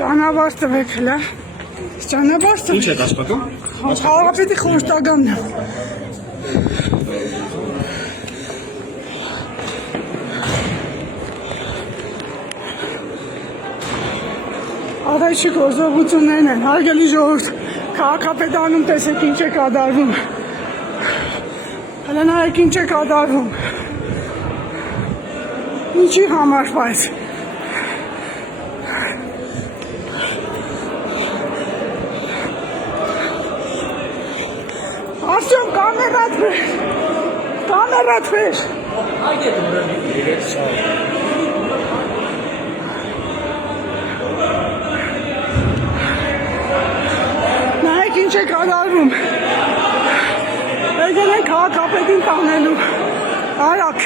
Ճանապարհ տվեք հլա։ Ճանապարհ տվեք։ Ինչ է դասպակում։ Քաղաքապետի խորհրդականն է։ Առաջի գործողություններն են, հարգելի ժողովուրդ, քաղաքապետանում տեսեք ինչ է կատարվում։ Հələ նայեք ինչ է կատարվում։ Ինչի համար բայց։ Արտյոմ, կամերատ վեր։ Կամերատ վեր։ Նայեք ինչ է կատարվում։ Եկել են քաղաքապետին տանելու։ Արագ։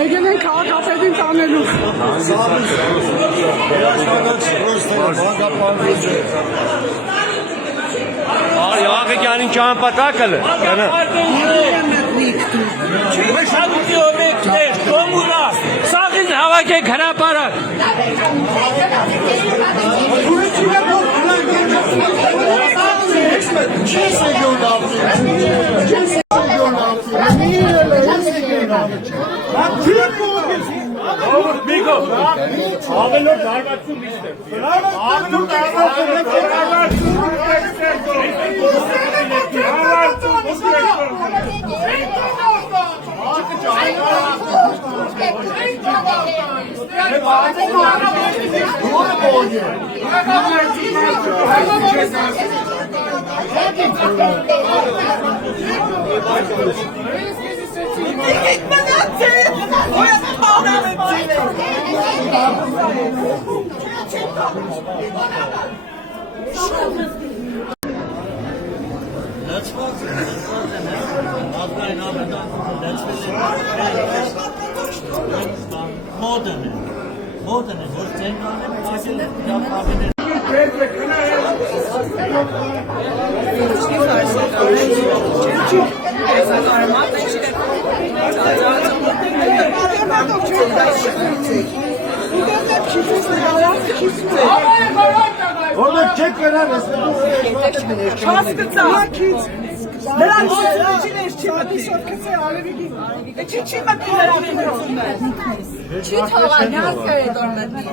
Եկել են քաղաքապետին տանելու։ Աղեկյանին ճամպատակը սաղին հավաքեք հրապարակ Միգո, ավելորդ հարվածում իստեր ավելորդ Orada çek veren Չի թողանյալ կրեդորնատի